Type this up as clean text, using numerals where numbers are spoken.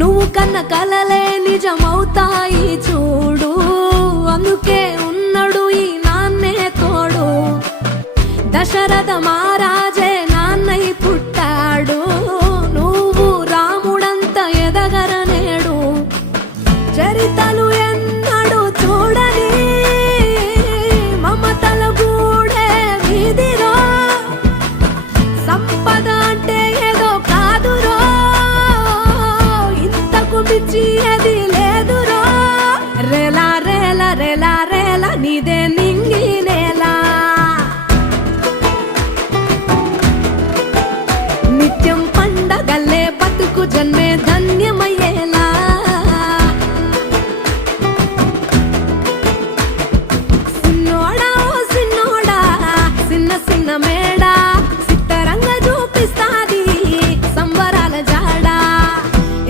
నువ్వు కన్న కలలే నిజమవుతాయి చూడు, అందుకే ఉన్నాడు ఈ నాన్నే తోడు. దశరథ మహారాజే నాన్నై పుట్టాడు, నువ్వు రాముడంత ఎదగ